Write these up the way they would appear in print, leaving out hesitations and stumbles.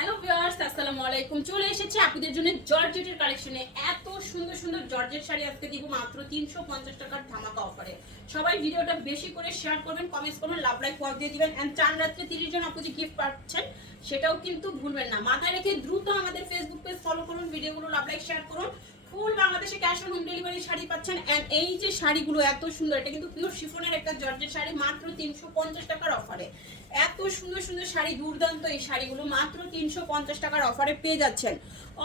Hello viewers, আসসালামু আলাইকুম। চলে এসেছি আপনাদের জন্য জর্জেটের কালেকশনে। এত সুন্দর সুন্দর জর্জেট শাড়ি আজকে দিব মাত্র 350 টাকার ধামাকা অফারে। সবাই ভিডিওটা বেশি করে শেয়ার করবেন, কমেন্টস করবেন, লাভ লাইক ওয়াচ দিয়ে দিবেন এন্ড চার রাত্রে 30 জন আপু যে গিফট পাচ্ছেন সেটাও কিন্তু ভুলবেন না। মাথায় রেখে দ্রুত আমাদের ফেসবুক পেজ ফলো করুন, ভিডিওগুলো লাভ লাইক শেয়ার করুন। ফুল বাংলাদেশে cash on home delivery sari পাচ্ছেন এন্ড এই যে শাড়িগুলো এত সুন্দর, এটা কিন্তু পিওর শিফনের একটা জর্জেট শাড়ি মাত্র 350 টাকার অফারে। এত সুন্দর সুন্দর শাড়ি, দুর্দান্ত এই শাড়িগুলো মাত্র 350 টাকার অফারে পেয়ে যাচ্ছেন।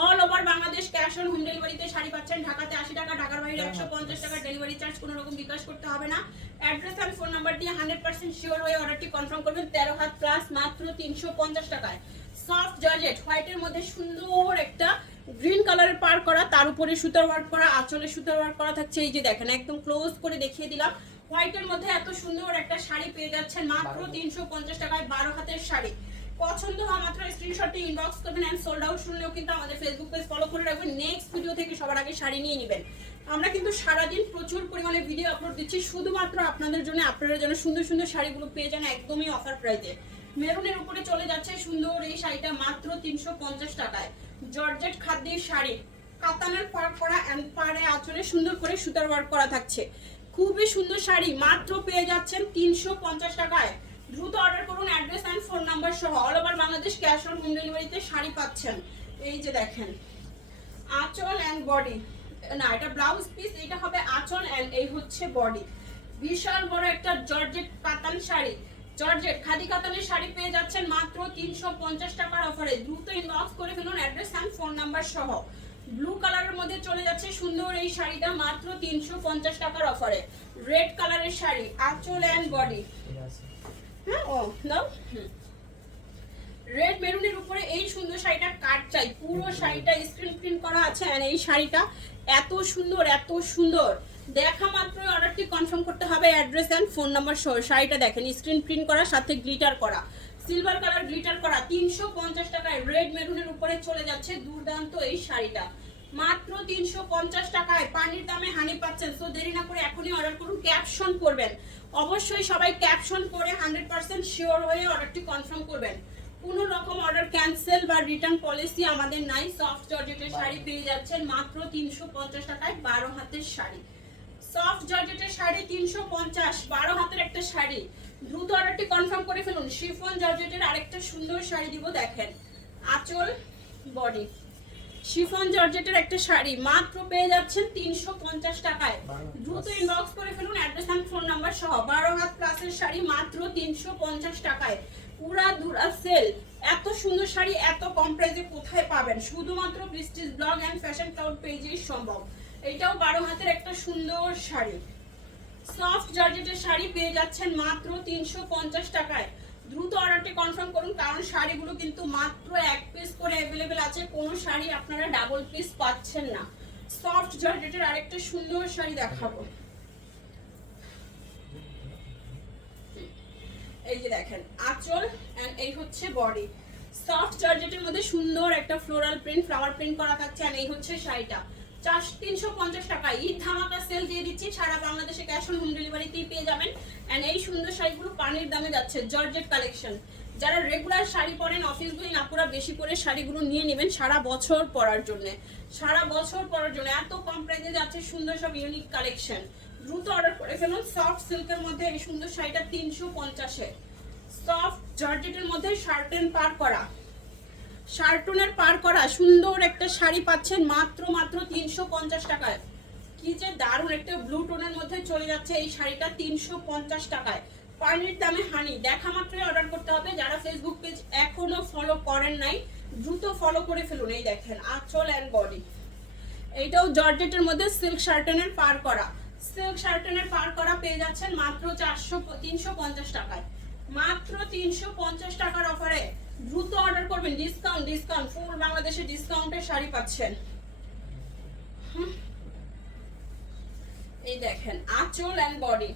All over Bangladesh cash on home ডেলিভারিতে শাড়ি পাচ্ছেন। ঢাকাতে 80 টাকা, ঢাকার বাইরে 150 টাকা ডেলিভারি চার্জ, কোনো রকম বিকাশ করতে হবে না। অ্যাড্রেস আর ফোন নাম্বার দিয়ে 100% শিওর হয়ে অর্ডারটি কনফার্ম করবেন। 13 হাত প্লাস মাত্র 350 টাকায়। সফট জর্জেট হোয়াইটের মধ্যে সুন্দর একটা গ্রিন কালারের পার করা, তার উপরে সুতার ওয়ার্ক করা, আঁচলে সুতার ওয়ার্ক করা থাকছে। এই যে দেখেন, একদম ক্লোজ করে দেখিয়ে দিলাম। হোয়াইটের মধ্যে এত সুন্দর একটা শাড়ি পেয়ে যাচ্ছেন মাত্র 350 টাকায়। 12 হাতের শাড়ি পছন্দ হওয়া মাত্র স্ক্রিনশটে ইনবক্স করবেন এন্ড সোল্ড আউট শুনলেও কিন্তু আমাদের ফেসবুক পেজ ফলো করে রাখবেন। নেক্সট ভিডিও থেকে সবার আগে শাড়ি নিয়ে নেবেন। আমরা কিন্তু সারাদিন প্রচুর পরিমাণে ভিডিও আপলোড দিচ্ছি শুধুমাত্র আপনাদের জন্য, আপনারা যেন সুন্দর সুন্দর শাড়িগুলো পেয়ে যান একদমই অফার প্রাইসে। মেরুনের উপরে চলে যাচ্ছে সুন্দর এই শাড়িটা মাত্র 350 টাকায়। জর্জেট খাদ্যের শাড়ি, কাতানের পার করা এন্ড পারে আঁচলে সুন্দর করে সুতার ওয়ার্ক করা থাকছে। খুবই সুন্দর শাড়ি মাত্র পেয়ে যাচ্ছেন 350 টাকায়। দ্রুত অর্ডার করুন, অ্যাড্রেস এন্ড ফোন নাম্বার সহ। All over Bangladesh cash on home ডেলিভারিতে শাড়ি পাচ্ছেন। এই যে দেখেন, আঁচল এন্ড বডি, না এটা ব্লাউজ পিস, এটা হবে আঁচল এন্ড এই হচ্ছে বডি। বিশাল বড় একটা জর্জেট কাতান শাড়ি, জর্জেট খাদি কাতানের শাড়ি পেয়ে যাচ্ছেন মাত্র 350 টাকার অফারে। দ্রুত ইনবক্স করে ফেলুন, অ্যাড্রেস এন্ড ফোন নাম্বার সহ। ব্লু কালারের মধ্যে চলে যাচ্ছে সুন্দর এই শাড়িটা মাত্র 350 টাকার অফারে। রেড কালারের শাড়ি, আঁচল এন্ড বডি। হ্যাঁ ও নাও, রেড মেরুনের উপরে এই সুন্দর শাড়িটা কাট চাই, পুরো শাড়িটা স্ক্রিন প্রিন্ট করা আছে এন্ড এই শাড়িটা এত সুন্দর এত সুন্দর, দেখা মাত্র অর্ডারটি কনফার্ম করতে হবে, অ্যাড্রেস এন্ড ফোন নাম্বার সহ। শাড়িটা দেখেন, স্ক্রিন প্রিন্ট করা, সাথে গ্লিটার করা, সিলভার কালার গ্লিটার করা। 350 টাকায় রেড মেরুনের উপরে চলে যাচ্ছে দুর্দান্ত এই শাড়িটা মাত্র 350 টাকায়। পানির দামে হানি পাচ্ছেন। সো দেরি না করে এখনই অর্ডার করুন। ক্যাপশন করবেন অবশ্যই, সবাই ক্যাপশন করে 100% শিওর হয়ে অর্ডারটি কনফার্ম করবেন। কোনো রকম অর্ডার ক্যান্সেল বা রিটার্ন পলিসি আমাদের নাই। সফট জর্জেটের শাড়ি পেয়ে যাচ্ছেন মাত্র 350 টাকায়। 12 হাতের শাড়ি, সফট জর্জেটের শাড়ি 350, 12 হাতের একটা শাড়ি। দ্রুত অর্ডারটি কনফার্ম করে ফেলুন। শিফন জর্জেটের আরেকটা সুন্দর শাড়ি দিব, দেখেন আঁচল বডি। শিফন জর্জেটের একটা শাড়ি মাত্র পেয়ে যাচ্ছেন 350 টাকায়। দ্রুত ইনবক্স করে ফেলুন, অ্যাড্রেস এন্ড ফোন নাম্বার সহ। 12 হাত প্লাসের শাড়ি মাত্র 350 টাকায়। পুরা ধুরা সেল। এত সুন্দর শাড়ি এত কম প্রাইসে কোথায় পাবেন? শুধুমাত্র Prestige Blog and Fashion Cloud পেজেই সম্ভব। এটাও 12 হাতের একটা সুন্দর শাড়ি। সফট জর্জেটের শাড়ি পেয়ে যাচ্ছেন মাত্র 350 টাকায়। দ্রুত অর্ডারটি কনফার্ম করুন, কারণ শাড়িগুলো কিন্তু মাত্র এক পিস করে অ্যাভেলেবেল আছে। কোনো শাড়ি আপনারা ডাবল পিস পাচ্ছেন না। সফট জর্জেটের আরেকটা সুন্দর শাড়ি দেখাবো। এই যে দেখেন, আঁচল এন্ড এই হচ্ছে বডি। সফট জর্জেটের মধ্যে সুন্দর একটা ফ্লোরাল প্রিন্ট, ফ্লাওয়ার প্রিন্ট করা থাকছে এন্ড এই হচ্ছে শাড়িটা 350 টাকা। ঈদ ধামাকা সেল দিয়ে দিচ্ছি, সারা বাংলাদেশে ক্যাশ অন হোম ডেলিভারিতেই পেয়ে যাবেন। এন্ড এই সুন্দর শাড়িগুলো পানির দামে যাচ্ছে। জর্জেট কালেকশন, যারা রেগুলার শাড়ি পরেন, অফিস গোয়িং আপুরা বেশি করে শাড়িগুলো নিয়ে নেবেন সারা বছর পরার জন্য। সারা বছর পরার জন্য এত কম প্রাইসে যাচ্ছে সুন্দর সব ইউনিক কালেকশন। দ্রুত অর্ডার করে ফেলুন। সফট সিল্কের মধ্যে এই সুন্দর শাড়িটা 350-এ। সফট জর্জেটের মধ্যে শার্টেন পার করা, শার্টনের পার করা সুন্দর একটা শাড়ি পাচ্ছেন মাত্র 350 টাকায়। কি যে দারুণ একটা ব্লু টোনের মধ্যে চলে যাচ্ছে এই শাড়িটা 350 টাকায়। পানির দামে হানি, দেখা মাত্রই অর্ডার করতে হবে। যারা ফেসবুক পেজ এখনো ফলো করেন নাই, দ্রুত ফলো করে ফেলুন। এই দেখেন আঁচল এন্ড বডি। এইটাও জর্জেটের মধ্যে সিল্ক শার্টনের পার করা, সিল্ক শার্টনের পার করা পেয়ে যাচ্ছেন মাত্র 350 টাকায়। মাত্র 350 টাকার অফারে দ্রুত অর্ডার করবেন। ডিসকাউন্ট ডিসকাউন্ট, ফুল বাংলাদেশে ডিসকাউন্টের শাড়ি পাচ্ছেন। এই দেখেন আঁচল এন্ড বডি,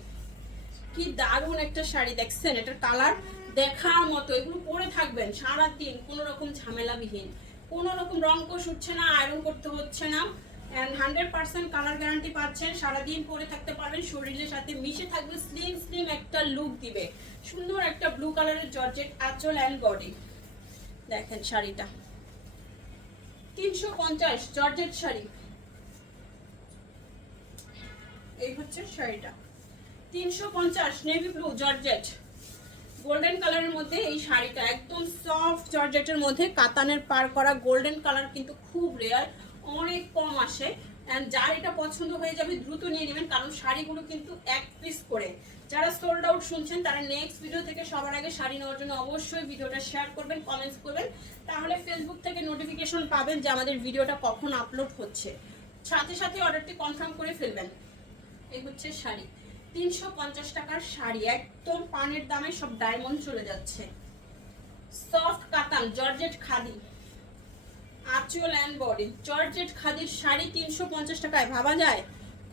কি দারুণ একটা শাড়ি দেখছেন। এটার কালার দেখার মতো, এগুলো পরে থাকবেন সারা দিন কোনো রকম ঝামেলাবিহীন, কোনো রকম রং কোষ উঠছে না, আয়রন করতে হচ্ছে না এন্ড 100% কালার গ্যারান্টি পাচ্ছেন। সারাদিন পরে থাকতে পারবেন, শরীরের সাথে মিশে থাকবে, স্লিম স্লিম একটা লুক দিবে। সুন্দর একটা ব্লু কালারের জর্জেট, আঁচল এন্ড বডি। দেখেন শাড়িটা 350 জর্জেট শাড়ি। এই হচ্ছে শাড়িটা 350 নেভি ব্লু জর্জেট গোল্ডেন কালারের মধ্যে। এই শাড়িটা একদম সফট জর্জেটের মধ্যে কাতানের পার করা গোল্ডেন কালার, কিন্তু খুব রেয়ার, অনেক কম আসে। যার এটা পছন্দ হয়ে যাবে দ্রুত নিয়ে নেবেন, কারণ শাড়িগুলো কিন্তু এক পিস করে। যারা সোল্ড আউট শুনছেন তারা নেক্সট ভিডিও থেকে সবার আগে শাড়ি নেওয়ার জন্য অবশ্যই ভিডিওটা শেয়ার করবেন, কমেন্টস করবেন, তাহলে ফেসবুক থেকে নোটিফিকেশন পাবেন যে আমাদের ভিডিওটা কখন আপলোড হচ্ছে। সাথে সাথে অর্ডারটি কনফার্ম করে ফেলবেন। এই হচ্ছে শাড়ি 350 টাকার শাড়ি, একদম পানের দামে সব ডায়মন্ড চলে যাচ্ছে। সফট কাতান জর্জেট খাদি, আঁচল অ্যান্ড বডি জর্জেট খাদির শাড়ি 350 টাকায়। ভাবা যায়?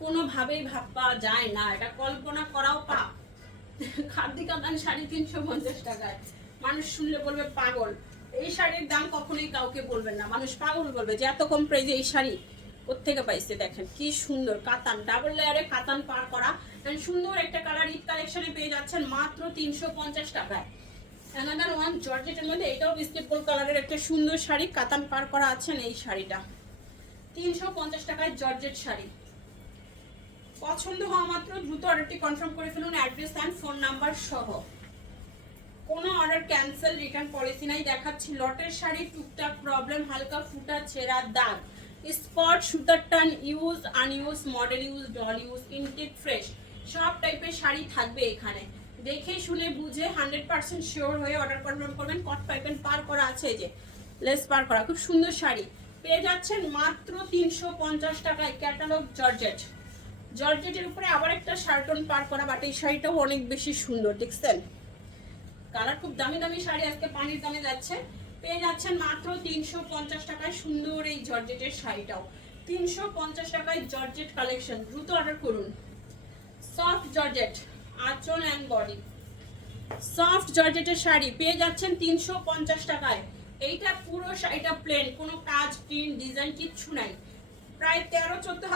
কোনোভাবেই ভাবা যায় না, এটা কল্পনা করাও পাপ। খাদি কাতান শাড়ি 350 টাকায়, মানুষ শুনলে বলবে পাগল। এই শাড়ির দাম কখনোই কাউকে বলবেন না, মানুষ পাগল বলবে যে এত কম প্রাইসে এই শাড়ি কোত্থেকে পাইছে। দেখেন কি সুন্দর কাতান, ডাবল লেয়ারে কাতান পার করা, সুন্দর একটা কালার ঈদ কালেকশনে পেয়ে যাচ্ছেন মাত্র 350 টাকায়। অ্যানাদার ওয়ান জর্জেটের মধ্যে, এটাও বিস্কিট গোল্ড কালারের একটা সুন্দর শাড়ি, কাতান পার করা আছেন এই শাড়িটা 350 টাকায় জর্জেট শাড়ি। পছন্দ হওয়া মাত্র দ্রুত অর্ডারটি কনফার্ম করে ফেলুন, অ্যাড্রেস অ্যান্ড ফোন নাম্বার সহ। কোনো অর্ডার ক্যান্সেল, রিটার্ন পলিসি নাই। দেখাচ্ছি লটের শাড়ি, টুকটাক প্রবলেম, হালকা ফুটা ছেঁড়া দাগ, স্পট, সুতার টান, use unused, model use, doll use, intact fresh, সব টাইপের শাড়ি থাকবে এখানে। দেখে শুনে বুঝে 100% শিওর হয়ে অর্ডার কনফার্ম করবেন। কট পাইপেন পার করা আছে, এই যে লেস পার করা, খুব সুন্দর শাড়ি পেয়ে যাচ্ছেন মাত্র 350 টাকায়। ক্যাটালগ জর্জেট, জর্জেটের উপরে আবার একটা শার্টন পার করা, বাট এই শাড়িটাও অনেক বেশি সুন্দর, দেখছেন কালার। খুব দামি দামি শাড়ি আজকে পানির দামে যাচ্ছে, পেয়ে যাচ্ছেন মাত্র 350 টাকায় সুন্দর এই জর্জেটের শাড়িটাও। 350 টাকায় জর্জেট কালেকশন, দ্রুত অর্ডার করুন। সফট জর্জেট আঁচল অ্যান্ড বডি, সফট জর্জেটের শাড়ি পেয়ে যাচ্ছেন 350 টাকায়। এইটা পুরো শাড়িটা প্লেন, কোনো কাজ প্রিন্ট ডিজাইন কিচ্ছু নাই। প্রায় 13-14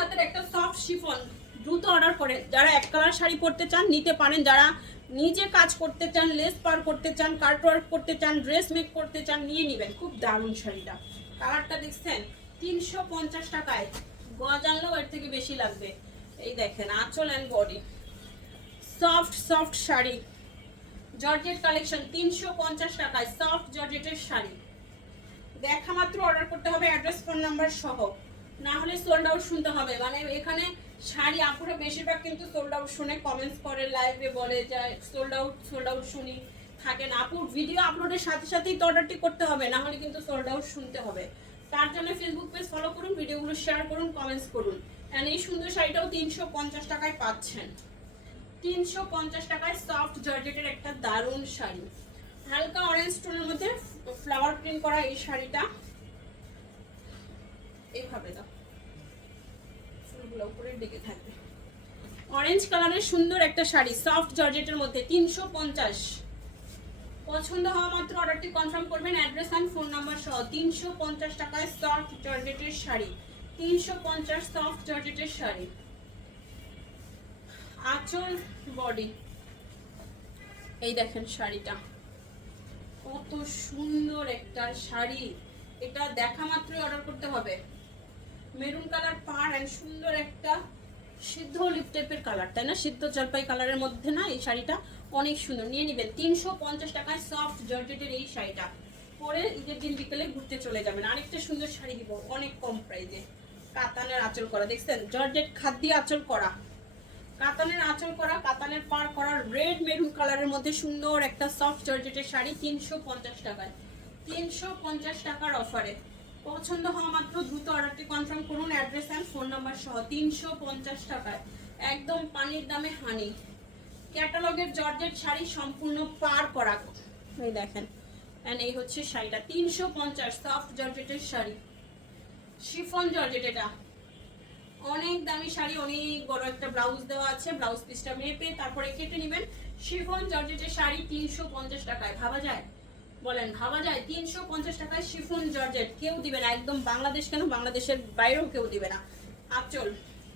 হাতের একটা সফট শিফন, দ্রুত অর্ডার করে। যারা এক কালার শাড়ি পরতে চান নিতে পারেন, যারা নিজে কাজ করতে চান, লেস পার করতে চান, কাট ওয়ার্ক করতে চান, ড্রেস মেক করতে চান, নিয়ে নেবেন। খুব দারুণ শাড়িটা, কালারটা দেখছেন 350 টাকায়, গজ আনলেও এর থেকে বেশি লাগবে। এই দেখেন আঁচল and body, soft soft sari georgette collection 350 টাকায়, সফট জর্জেটের শাড়ি। দেখা মাত্র অর্ডার করতে হবে, অ্যাড্রেস ফোন নাম্বার সহ, না হলে সোল্ড আউট শুনতে হবে। মানে এখানে শাড়ি আপুরা বেশিরভাগ কিন্তু সোল্ড আউট শুনে কমেন্টস করে, লাইভে বলে যায় সোল্ড আউট শুনি থাকে না। আপুর ভিডিও আপলোডের সাথে সাথেই তো অর্ডারটি করতে হবে, না হলে কিন্তু সোল্ড আউট শুনতে হবে। তার জন্য ফেসবুক পেজ ফলো করুন, ভিডিওগুলো শেয়ার করুন, কমেন্টস করুন। এন্ড এই সুন্দর শাড়িটাও 350 টাকায় পাচ্ছেন। 350 টাকায় সফট জর্জেটের একটা দারুণ শাড়ি, হালকা অরেঞ্জ টোনের মধ্যে ফ্লাওয়ার প্রিন্ট করা এই শাড়িটা। এইভাবে দাও, ফুলগুলো উপরের দিকে থাকবে। অরেঞ্জ কালারের সুন্দর একটা শাড়ি সফট জর্জেটের মধ্যে 350। পছন্দ হওয়া মাত্র অর্ডারটি কনফার্ম করবেন, অ্যাড্রেস এন্ড ফোন নাম্বার সহ। 350 টাকায় সফট জর্জেটের শাড়ি, 350 সফট জর্জেটের শাড়ি। আঁচল বডি, এই দেখেন শাড়িটা কত সুন্দর একটা শাড়ি, এটা দেখা মাত্রই অর্ডার করতে হবে। মেরুন কালার পার এন্ড সুন্দর একটা সিদ্ধ লিপ টাইপের কালার, তাই না, সিদ্ধ জলপাই কালারের মধ্যে না, এই শাড়িটা অনেক সুন্দর, নিয়ে নেবেন। 350 টাকায় সফট জর্জেটের এই শাড়িটা পরে ঈদের দিন বিকেলে ঘুরতে চলে যাবেন। আরেকটা সুন্দর শাড়ি দিব অনেক কম প্রাইসে, কাতানের আঁচল করা, দেখছেন জর্জেট খাদ্য আঁচল করা, কাতানের আঁচল করা, কাতানের পার করা, রেড মেরুন কালারের মধ্যে সুন্দর একটা সফট জর্জেটের শাড়ি 350 টাকায়, 350 টাকার অফারে। পছন্দ হওয়া মাত্র দ্রুত অর্ডারটি কনফার্ম করুন, অ্যাড্রেস এন্ড ফোন নাম্বার সহ। 350 টাকায় একদম পানির দামে হানি ক্যাটালগের জর্জেট শাড়ি, সম্পূর্ণ পার করা, এই দেখেন। এন্ড এই হচ্ছে শাড়িটা 350 সফট জর্জেটের শাড়ি, শিফন জর্জেট। এটা অনেক দামি শাড়ি, অনেক বড় একটা ব্লাউজ দেওয়া আছে, ব্লাউজ পিসটা মেপে তারপরে কেটে নেবেন। শিফন জর্জেটের শাড়ি 350 টাকায়, ভাবা যায়? বলেন ভাবা যায়? 350 টাকায় শিফন জর্জেট কেউ দিবে না, একদম বাংলাদেশ কেন, বাংলাদেশের বাইরেও কেউ দিবে না। আঁচল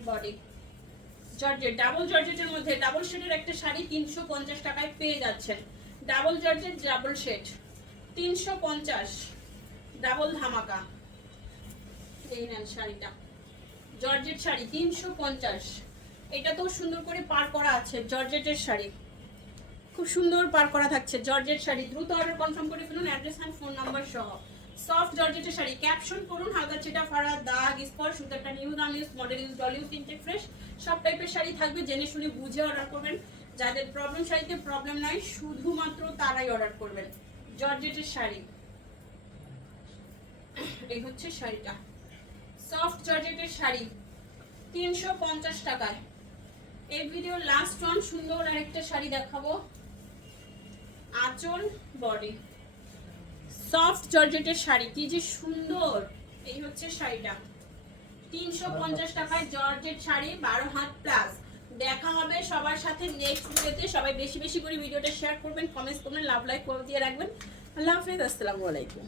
বডি জর্জেট, ডাবল জর্জেটের মধ্যে ডাবল শেডের একটা শাড়ি 350 টাকায় পেয়ে যাচ্ছেন। Double georgette double shade 350, double ধামাকা। এই নেন শাড়িটা, জর্জেট শাড়ি 350। এটা তো সুন্দর করে পার করা আছে, জর্জেটের শাড়ি খুব সুন্দর পার করা থাকছে, জর্জেট শাড়ি। দ্রুত অর্ডার কনফার্ম করে ফেলুন, অ্যাড্রেস এন্ড ফোন নাম্বার সহ। সফট জর্জেটের শাড়ি, ক্যাপশন করুন হালকা চেটা ফাড়া দাগ স্পট, সুতাটা নিউ দাম use, model use, doll use, intact fresh, সব টাইপের শাড়ি থাকবে। জেনে শুনে বুঝে অর্ডার করবেন। যাদের প্রবলেম শাড়িতে প্রবলেম নাই শুধুমাত্র তারাই অর্ডার করবেন। জর্জেটের শাড়ি, এই হচ্ছে শাড়িটা, সফট জর্জেটের শাড়ি 350 টাকায়। এই ভিডিও লাস্ট ওয়ান সুন্দর আরেকটা শাড়ি দেখাবো, আঁচল বডি সফট জর্জেটের শাড়ি, কি যে সুন্দর। এই হচ্ছে শাড়িটা 350 টাকায় জর্জেট শাড়ি, 12 হাত প্লাস। দেখা হবে সবার সাথে নেক্সট ভিডিওতে। সবাই বেশি বেশি করে ভিডিওটা শেয়ার করবেন, কমেন্টস করবেন, লাভ লাইক করে দিয়ে রাখবেন। আল্লাহ হাফেজ, আসসালামু আলাইকুম।